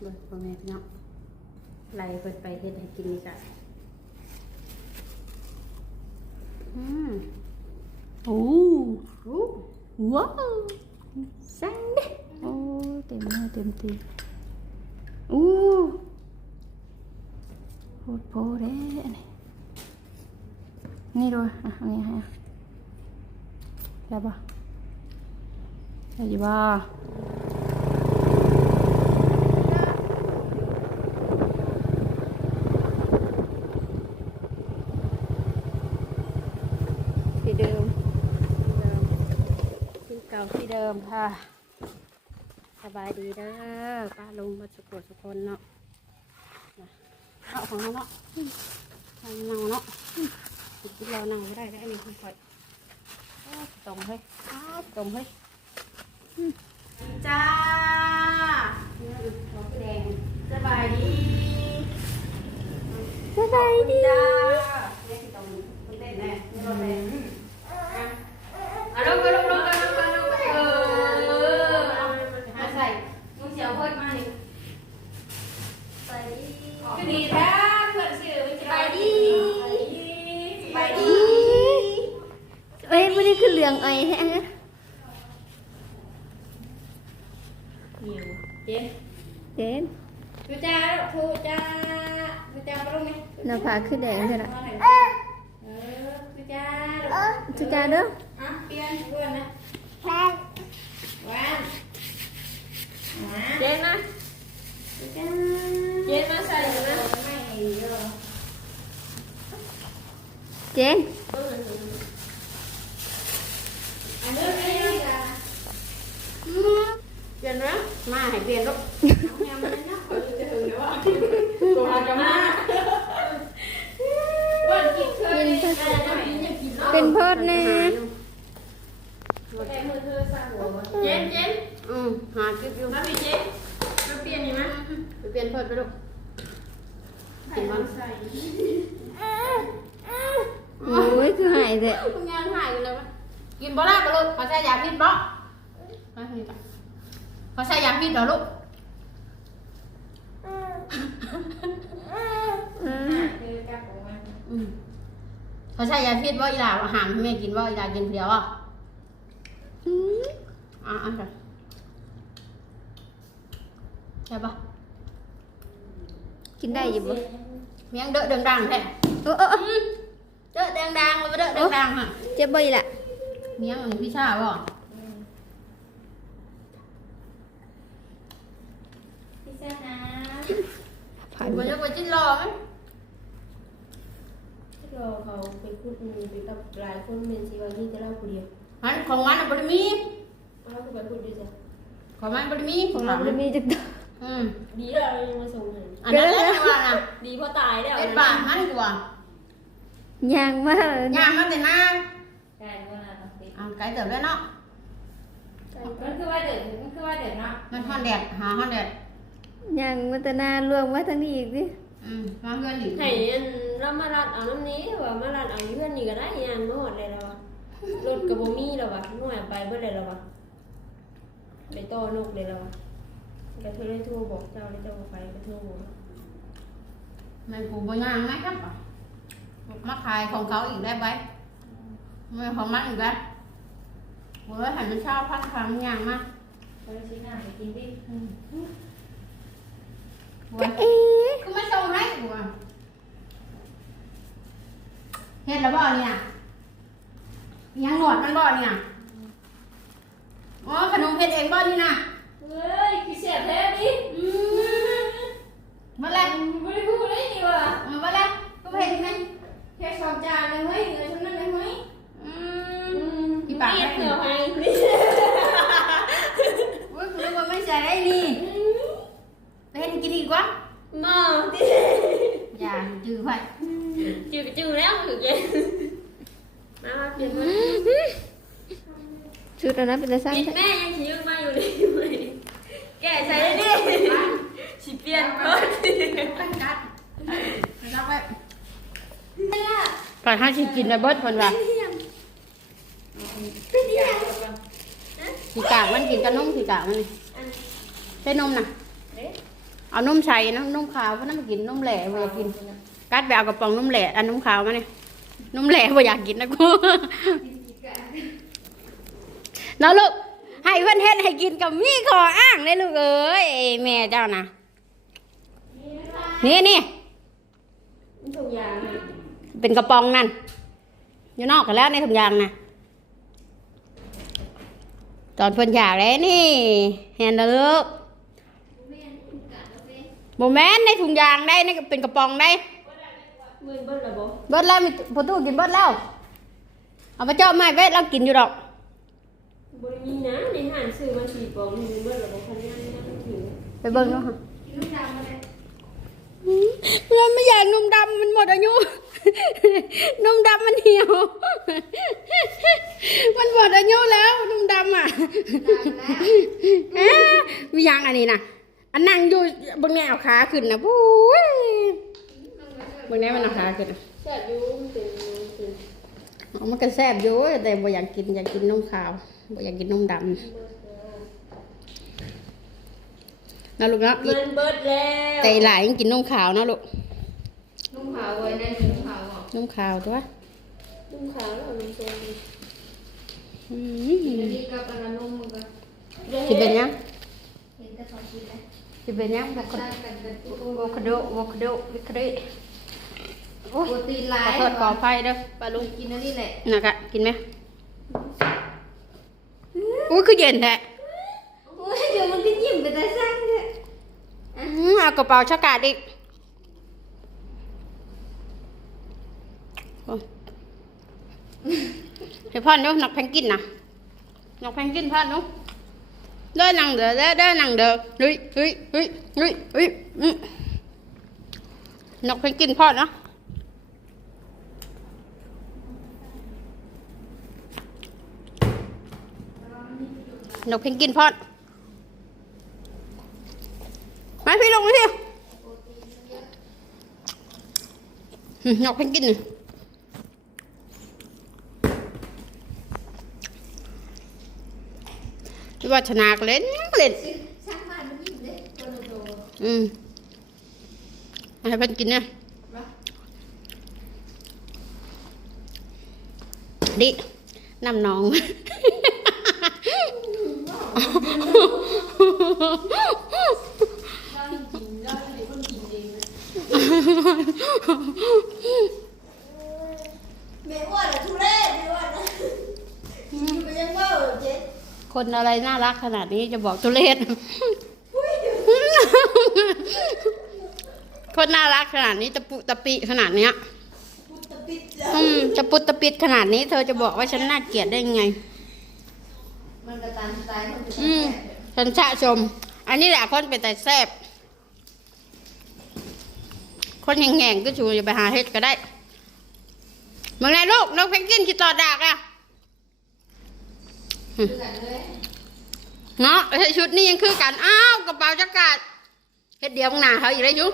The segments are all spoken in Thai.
เบิดพ่อแม่พี่น้องไล่เปิดไปเฮ็ดให้กินนี่กันอืมโอ้อู้ว้าวสั่งเด้โอ้เต็มมือเต็มตีอู้โหดโพเด้อันนี้นี่ดูอะเอาไงฮะได้ปะได้อยี่บ่ ที่เดิมเดิมที่เก่าที่เดิมค่ะ สบายดีเด้อป้าลุงมาสุกสุกคนเนาะนะเข้าของเราเนาะทางเราเนาะกินเรานั่งไม่ได้ได้อันนี้คุณคอยอ้าวตรงเฮ้ยอ้าวตรงเฮ้ยอืมจ้าเนี่ยดูท้องแดงสบายดีสบายดีจ้าเนี่ยที่ตรงคุณเต้นแน่ไม่รอดแน่อะเอาลงไปลงลงไปลงไปลงไปเออเอาหาใส่มึงเสียวเพิ่มมานี่ ไปดีก็ดีแท้เพื่อนซื้อมันจะไปดีไปดีเอ้ยไม่ได้คือเหลืองไอ้แท้หิวเย็นเด่นทูจ้าทูจ้าทูจ้าไปลงไหมหน้าผากคือแดงใช่ไหมเออทูจ้าจุกาเด้ออะเปลี่ยนเพื่อนนะแพงวันมาเด่นนะทูจ้า เด่นมาใส่นะไม่เยอะเจนอันนี้ไม่ได้จ้าเปลี่ยนนะมาให้เปลี่ยนลูกแม่มันนะเขาจะถึงแล้วว่าตัวหากมาวันกินเคยได้กินเป็นโพดนะเจนเจนอืมหาจิ๊บอยู่มาพี่เจนมาเปลี่ยนนี่มั้ยไปเปลี่ยนเพิ่มไปลูกกินมันใส่โอ้ยคือหายเลยคุณงานหายเลยวะกินบ่ได้บ่ลูกขอใช้ยาพิษบ่มาพี่จ้ะขอใช้ยาพิษเหรอลูกอืมขอใช้ยาพิษบ่อีหลาอาหารให้แม่กินบ่อีหลากินเดียวอะอะอะจ้ะใช่ปะ กินได้อยู่บ่เมียงเดอะดังๆแท้โอ้โอ้อืมเดอะดังๆมาเดอะดังๆฮะเจ็บบ่อีละเมียงอันนี้พี่ชาบ่พิซซ่านะผ่านมันจะไปจิ้นรอไหมรอเขาไปพูดไปกับหลายคนเป็นชีวานี่จะเล่าคนเดียวหันของมันบ่ได้มีเราคือไปพูดด้วยจ้ะของมันบ่ได้มีของเราบ่ได้มีจักตัว อืมดีแล้วเรายังมาส่งให้อันนั้นแหละว่าน่ะดีเพราะตายแล้วเอ็ดบาทมันกว่าย่างมากย่างมันแต่นานใช่ก็น่าต้องติดอ่าไกลเติบแล้วเนาะมันคือว่าเด็กมันคือว่าเด็กเนาะมันฮ้อนแดดหาฮ้อนแดดย่างมาแต่นานรวมมาทั้งนี้อีกสิอืมมาเฮือนหลิให้อันเรามาลัดเอาน้ำนี้ว่ามาลัดเอาเพื่อนนี่ก็ได้ยานมาหมดเลยแล้วรถกับโบมี่แล้ววะหน่วยไปเบื่อเลยแล้ววะไปต่อนกเลยแล้ววะ ก็เธอได้โทรบอกเจ้าได้เจ้าไปก็โทรบอกแม่กูบ่ย่างไหมครับมาขายของเขาอีกได้ไหมไม่ของมันอีกแล้วโอ้ยหันมันชอบพักครั้งย่างมากไปซื้อหน้าไปกินดิบัวเอ๊ะคือไม่ส่งให้บัวเห็นแล้วบ่เนี่ยยังหนวดมันบ่เนี่ยอ๋อขนมเผ็ดเองบ่นี่นะ เฮ้ยคือเสียแท้ดิอืมมาแล้วไม่ได้พูดเลยนี่ว่ะมาแล้วก็เผ็ดยังไงแค่สองจานเลยเช่ได้นี่ไปเห็นกินดีกว่ามาดิอย่าจืดไว้จืดจืดแล้วถือเย็นมามาเปลี่ยนมาชุดอันนั้นเป็นตาสร้างปิดใช่แม่ยังชิวมาอยู่เลยแกใส่ได้ดิชิเปลี่ยนเพิ่มตั้งกัดรับไว้ก่อนห้าสิกินนะเบิดคนว่าสีกากมันกินกับนมสีกากมันนี่ใช้นมนะเอ๊ะเอาเอานุ่มใส่นะนุ่มขาวเพราะนั่นกินนุ่มแหล่บ่อยากกินกัดไปเอากระป๋องนุ่มแหล่อันนุ่มขาวมาเนี่ยนุ่มแหล่บ่อยากกินนะกูเนาะลูกให้เพื่อนเฮ็ดให้กินกับมีขออ้างเลยลูกเอ้ยแม่เจ้านะนี่นี่มันถุงยางนะเป็นกระป๋องนั่นอยู่นอกกันแล้วในถุงยางนะตอนเพื่อนอยากเลยนี่เห็นแล้วลูกโมแมนในถุงยางได้ในเป็นกระป๋องได้มือเบิ้ลระบบเบิดแล้วมีพอตู้กินเบิดแล้วเอาไปเจาะไม้เวทเรากินอยู่ดอก บริมีนะในห้างซื้อมาสี่ปองมือเบิ้ลระบบคันนี้ไม่ต้องถือไปเบิ่งเนาะค่ะเราไม่อยากนุ่มดำมันหมดอายุนุ่มดำมันเหี่ยว มันหมดอายุแล้วนุ่มดำอะเอ๊ะมีอยางอันนี้นะอันนั่งอยู่เบางแนวขาขึ้นนะปุ้ยเบางแนวมันเอาขาขึ้นนะแซ่บอยู่มันเป็นเป็นอ๋อมันก็แซ่บอยู่แต่บ่อยากกินอยากกินนมขาว บ่อยากกินนมดำนะลูกเนาะมันเบิดแล้วแต่หลายยังกินนมขาวเนาะลูกนุ่มขาวไว้ได้นุ่มขาวอะนมขาวตัวนุ่มขาวแล้วมันโซนอืกินมอันนี้กับอันนั้นนุ่มมันก็สิเป็นยังเห็นแต่ของกินเลยสิเป็นยังแบบสร้างกันเป็นตัวโวคาโดโวคาโดวิคาโดโอ้โปรตีนหลาขอยโทษขออภัยเด้อปลาลุงกินอันนี้แหละนะคะกินไหม อุ้ยคือเย็นแท้โอ้ยเดี๋ยวมันก็ยิ้มไปแต่สร้างเลยอื้อหือเอากระเป๋าช็อกโกแลตอีกโอ้ให้พ่อนุนักแพนกินนะนักแพนกินพ่อนุเด้อนั่งเด้อเด้อเด้อนั่งเด้อเฮ้ยเฮ้ยเฮ้ยเฮ้ยเฮ้ยอื้อนักแพนกินพ่อนะ นกเพนกินพ่อมาพี่ลงมาสิอืมนกเพนกินนี่ที่ว่าชนะก็เล่นเล่นอืมให้เพิ่นกินนี่ยดิน้ำนอง ไม่อ้วนอะทุเรศไม่อ้วนนะมันยังว่าเจ๊ คนอะไรน่ารักขนาดนี้จะบอกตุเลศคนน่ารักขนาดนี้ตะปุตะปิขนาดเนี้ยตะปิดแล้วอืมจะปุตะปิดขนาดนี้ เธอจะบอกว่าฉันน่าเกลียดได้ยังไง มันก็ตามสไตล์อืมฉันชะชม อันนี้แหละคนเป็นแต่แซบคนแห่งๆก็ชูจะไปหาเฮ็ดก็ได้เมื่อไงลูกนกเพนกวินคิดต่อดากอะ เลยเนาะไอ้ชุดนี้ยังคือกัน อ้าวกระเป๋าจักราดเฮ็ดเดียวมึงหนาเขาอีกได้อยุ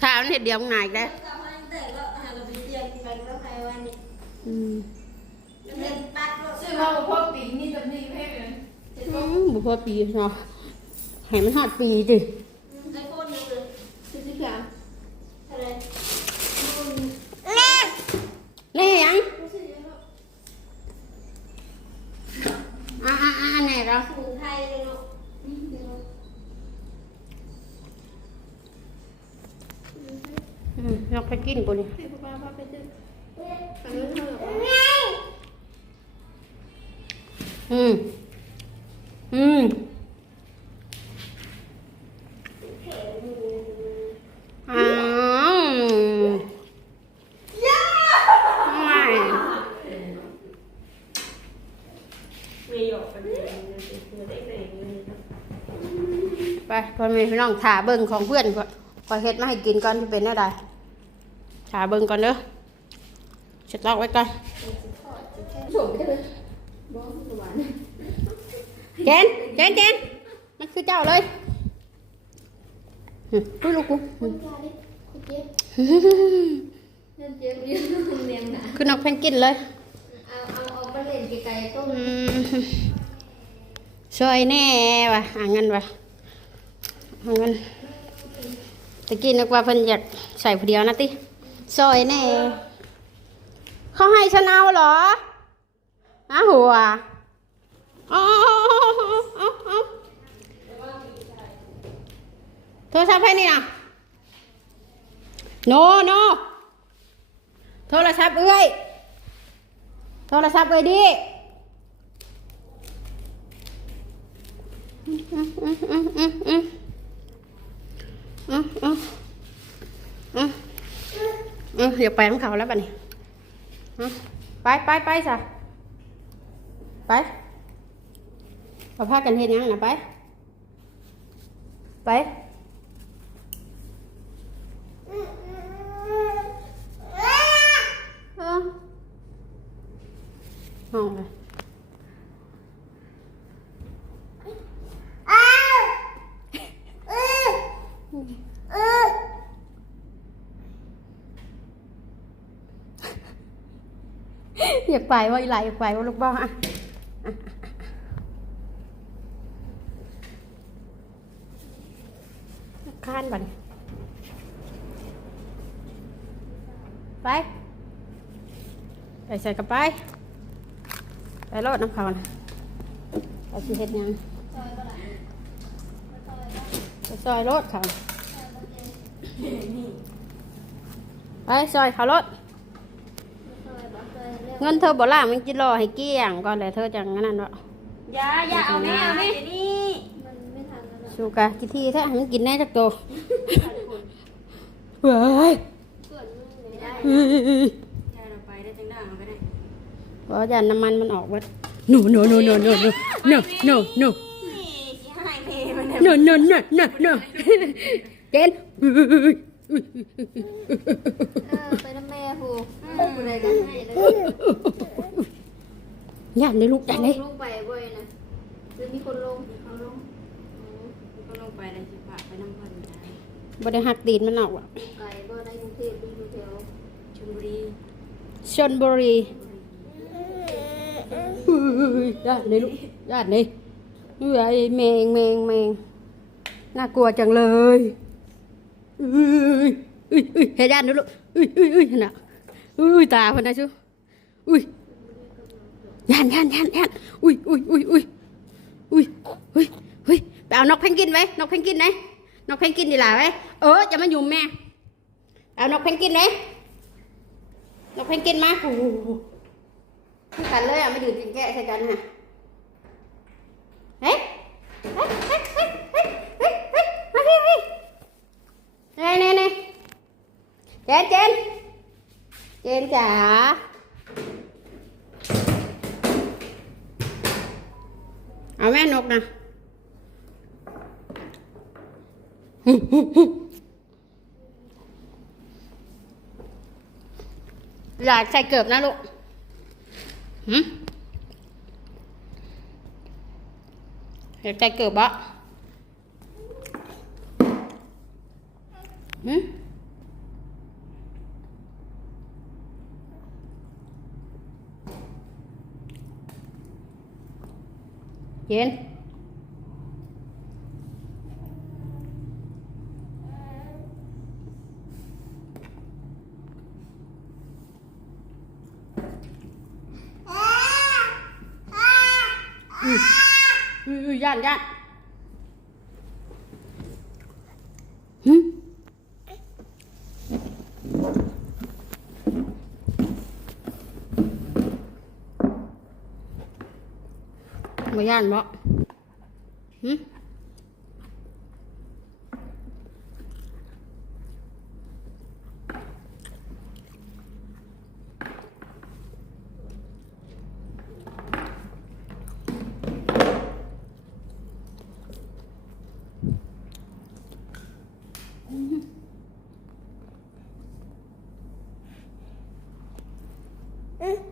ถ้ามันเฮ็ดเดียวมึงหนาอีกได้อทำให้แต่ก็หาเราไปเตรียมกันแล้วใครวันนี้อืมเล่นตัดซื้อมาบอกพ่อปีนี่จำนี่ให้เลยอืมบุพอปีเนาะให้มันหอดปีดิไอโฟนยังเลยสิบสิบสามอะไรเล่ยังอ่าอ่า อ่าไหนเราสมุนไพรเลยเนาะอืมนกเพนกวินกูนี่ให้ป้าป้าไปซื้อทำเงินเท่าไหร่อืมอืมอ้าวไม่ ไม่หยอกกันเลยเงินได้ไหนเงิน ไปพ่อแม่พี่น้องถาเบิ่งของเพื่อนก่อนพอเฮ็ดมาให้กินก่อนที่เป็นอะไรถาเบิ่งก่อนเด้อเช็ดลอกไว้ก่อนโฉมไปเลยบ้องสวรรค์เจนเจนเจนมันคือเจ้าเลยหึพูดลูกกูหึคุณเจ๊นั่นเจ๊เรียนเรียนหนาคือนกเพนกวินเลยเอาเอาเอาไปเล่นไกลๆต้มอืมช่วยแน่ว่ะหาเงินว่ะ เอาเงินตะกี้นึกว่าเพิ่นอยากใส่ผู้เดียวนะติซอยแน่เขาให้ฉันเอาเหรอฮะหัวโทรศัพท์ให้นี่นะโนโนโทรศัพท์เอ้ยโทรศัพท์เอ้ยดิอืมอืมอืมอืมอืม อืมอืมอืมอืมเดี๋ยวไปของเขาแล้วบัดนี้ไปไปไปสะไปเอาผ้ากันเฮ็ดยังนะไป ไปเออห้องเลย อยากไป ว่าอีไหลอยากไปว่าลูกบ้องอะข้านบันไป ไปใส่กระไป ไปโรถน้ำเขานะไปสิเฮ็ดยังไปซอยรถเขาไปซอยเขารถ เงินเธอบ่ล่างมันจิรอให้เกลี้ยงก่อนเลยเธอจังนั้นวะอย่าอย่าเอาแม่เอาแม่นี่ชูกะกิทีแท้ให้มันกินแน่จักโตเฮ้ยอย่าเราไปได้จังได้เอาไปได้บ่อย่าน้ำมันมันออกเบิด no no no no no no no no no นี่สิให้แม่มัน no no no no no เจน เออไปน้ำแม่ผูผู้ใดก็ให้เลยย่านในลูกย่านในลงไปบ่อยนะหรือมีคนลงเขาลงก็ลงไปได้สิพาไปน้ำพันนะบ่ได้หักตีนมันออกว่ะไก่บ่ได้กรุงเทพหรืออยู่แถวชลบุรีชนบุรีเฮ้ยย่านในลูกย่านในเฮ้ยแมงแมงแมงน่ากลัวจังเลย เอ้ยเอ้ยเอ้ยเฮ็ดย่านดูลูกเอ้ยเอ้ยเอ้ยน่ะเอ้ยตาพนนะชูอุ้ยยานยานยานยานอุ้ยอุ้ยอุ้ยอุ้ยอุ้ยอุ้ยอุ้ยไปเอานกเพนกินไว้นกเพนกินไหนนกเพนกินดีหล่ะไว้เออจะมายุ่มแม่เอานกเพนกินไหมนกเพนกินมาโอ้โหคู่กันเลยอะมาอยู่กินแกะใส่กันฮะเฮ้เฮ้เฮ้ยเฮ้ยเฮ้ย trên trên. Trên cả. Ở bên nục nè là chạy cợp nó luôn. Hử? Xài cợp á Duyên Ừ, ừ, dàn dàn บ่ย่านบ่หึม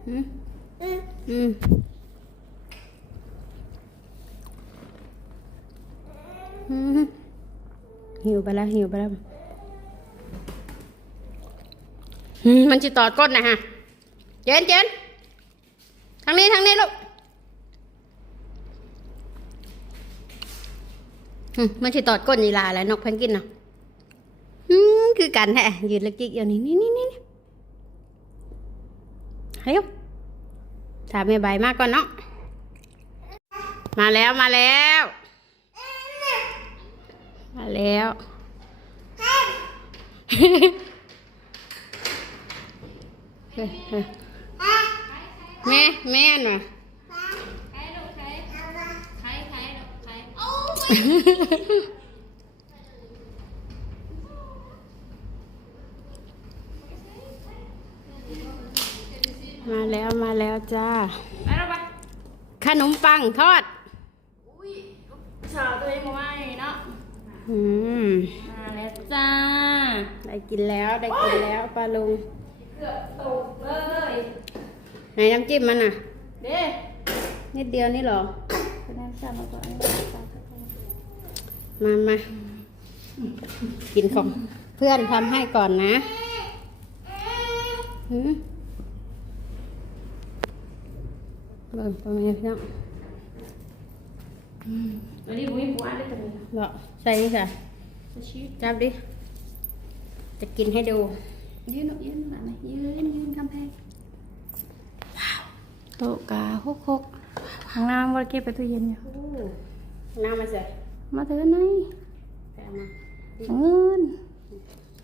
อืมอืม หิวไปแล้วหิวไปแล้วมันจะตอดก้นนะฮะ เจนเจนทางนี้ทางนี้ลูกมันสิตอดก้นยีลาแล้วนกแพนกินเนาะอืมคือกันแฮะยืนเล็กจิกอยู่นี่นี่นี่นี่เฮ้ยถามแม่ใบมากก่อนเนาะมาแล้วมาแล้ว มาแล้ว แม่แม่หน่อยใครลูกใครใครใครลูกใครโอ้มาแล้วมาแล้วจ้าไปแล้วไปขนมปังทอดอุ้ยสาวตัวเองมาว่าอย่างนี้เนาะ อืมมาแล้วจ้า ได้กินแล้วได้กินแล้วปลาลุงเกือบตกเลยไหนน้ำจิ้มมันอะ เด้นิดเดียวนี่เหรอคะแนนสั่งมาก่อนมามากินของเพื่อนทำให้ก่อนนะหืมเบิ่งตัวแม่พี่น้อง วันนี้บุ้ยบัวได้ตัวนี้บอกใส่นี่ค่ะชีสจับดิ จะกินให้ดู ยืนหน่อยยืนหน่อยไหมยืนยืนกำแพงโต๊ะกาฮกฮกข้างหน้าว่าเก็บไปตู้เย็นอยู่น้ำมาใส่มาเถอะไหนแปะมาเงิน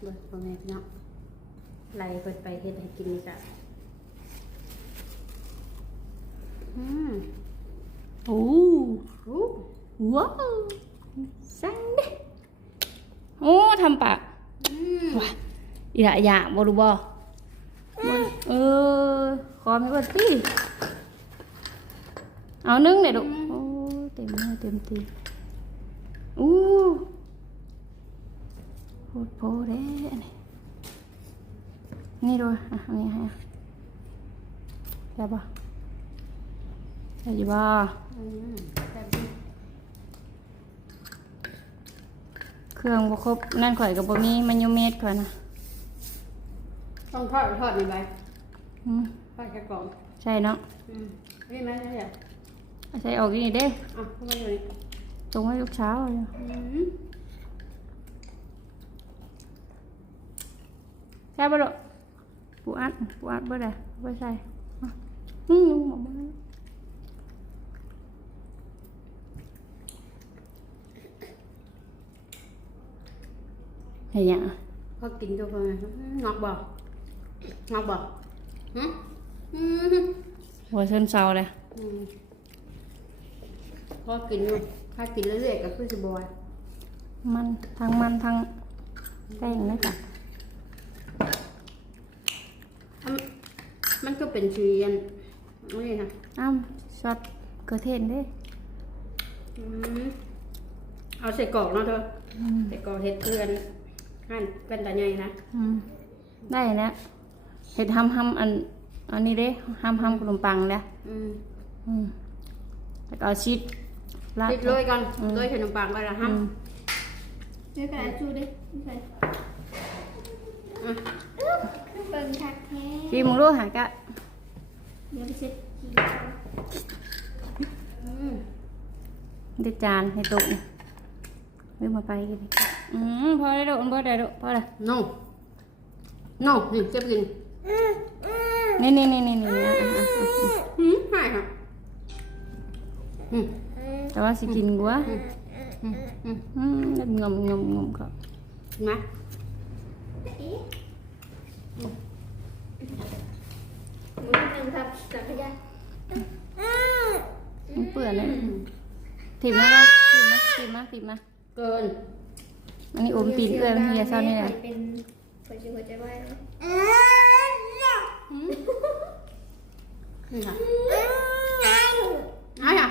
เบิ่งตัวแม่พี่น้องไล่เปิดไปเฮ็ดให้กินนี่จ้ะอืม โอ้อู้ว้าวสั่งเด้โอ้ทำปากอืมว้าอีหละอยากบ่รู้บ่เออ ขอไม่ว่าสิเอานึ่งเลยลูกโอ้เต็มมือเต็มตีอู้โคตรโพเด้อันนี้นี่ดูอะเอางี้ให้อะได้ปะ ได้อยู่บ่อืมแบบเครื่องบ่ครบนั่นข่อยกับบ่มีมันยูเมดข่อยนะต้องทอดทอดในใบอืมทอดแค่กล่องใช่เนาะอืมนี่ไหมใช่ไหมเอาใส่ออกอีนี่เด้อะเข้ามาอยู่นี่ตรงให้ลูกเช้าเลยอืมใช่บ่ลูกปูอัดปูอัดบ่ได้บ่ใส่อะอืมลุงบอกบ่ ได้เฮ็ดหยังอะพอกินตัวไปงอกบ่งอกบ่หืมอืมหัวเชิญเซาเลยอืมพอกินอยู่ถ้ากินเรื่อยๆก็คือสิบอยมันทั้งมันทั้งแป้งเลยจ้ะอะมันก็เป็นชีอันนี่ค่ะอ้ำช็อตเกระเทนเด้อืมเอาใส่กรอกเนาะเธออืมใส่กรอกเห็ดเพื่อน หั่นเป็นตาใหญ่นะอืมได้แล้วเห็ดทำทำอัน อันนี้เด้ทำทำขนมปังแล้วอืมอืมแล้วก็เอาชีสราดติดโรยก่อนอืมโรยขนมปังไปละห้อืมเดี๋ยวกระดาษชูดิใส่อืมเบิ่งคักแท้พี่มึงรู้หากะเดี๋ยวไปเช็ดขี้อืมได้จานให้ตุกนี่เรียกมาไปกันดิ อืมพอได้ดอกพอได้ดอกพอได้โน่โน่นี่เก็บกินนี่นี่นี่นี่นี่อะอะอะอะอืมให้ค่ะอืมแต่ว่าสิกินกัวอืมอืมอืมอืมแล้วงมงมงมก็เห็นไหมมึงนั่งทับสังขยามันเปื่อนเลยถีบมานะถีบมาถีบมาถีบมา เกิน อันนี้อมตีนเอื้อยมันเฮียซ่อนนี่แหละเป็นหัวใจหัวใจวายเลยนี่ค่ะให้ค่ะ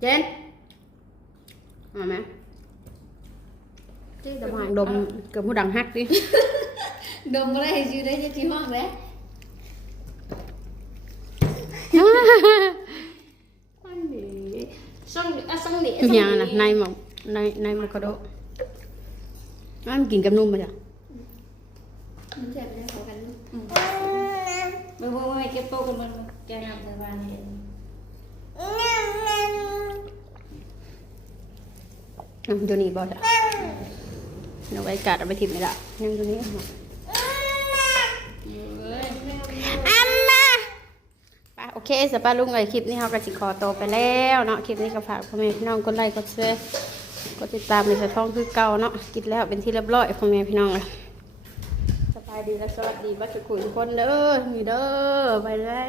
เจนเอาไหมจี้ตะหางดมเกือบหูดังฮักดิดมอะไรชื่อได้จะที่ห้องเลยอันนี้ซ่องอะซ่องนี่อยู่ยังนะในหมอก ในในหมอกกระโดดมันกินกับนุ่มมาจ้ะมันแซ่บเลยขอกันเมื่อเมื่อเมื่อเก็บโต๊ะกันมันแกงำใส่บ้านนี่นั่งอยู่นี่บ่จ้ะเอาไว้กัดเอาไปทิมนี่ละนั่งอยู่นี่อัมมาไปโอเคสป้าลุงไอ้คลิปนี้เขาก็สิขอตัวไปแล้วเนาะคลิปนี้ก็ฝากพ่อแม่พี่น้องกดไลค์กดแชร์ ก็ติดตามในสะท้องคือเก่าเนาะกินแล้วเป็นที่เรียบร้อยพ่อแม่พี่น้องเลยสบายดีและสวัสดีบัดสุขุทุกคนเด้อมีเด้อไปเลย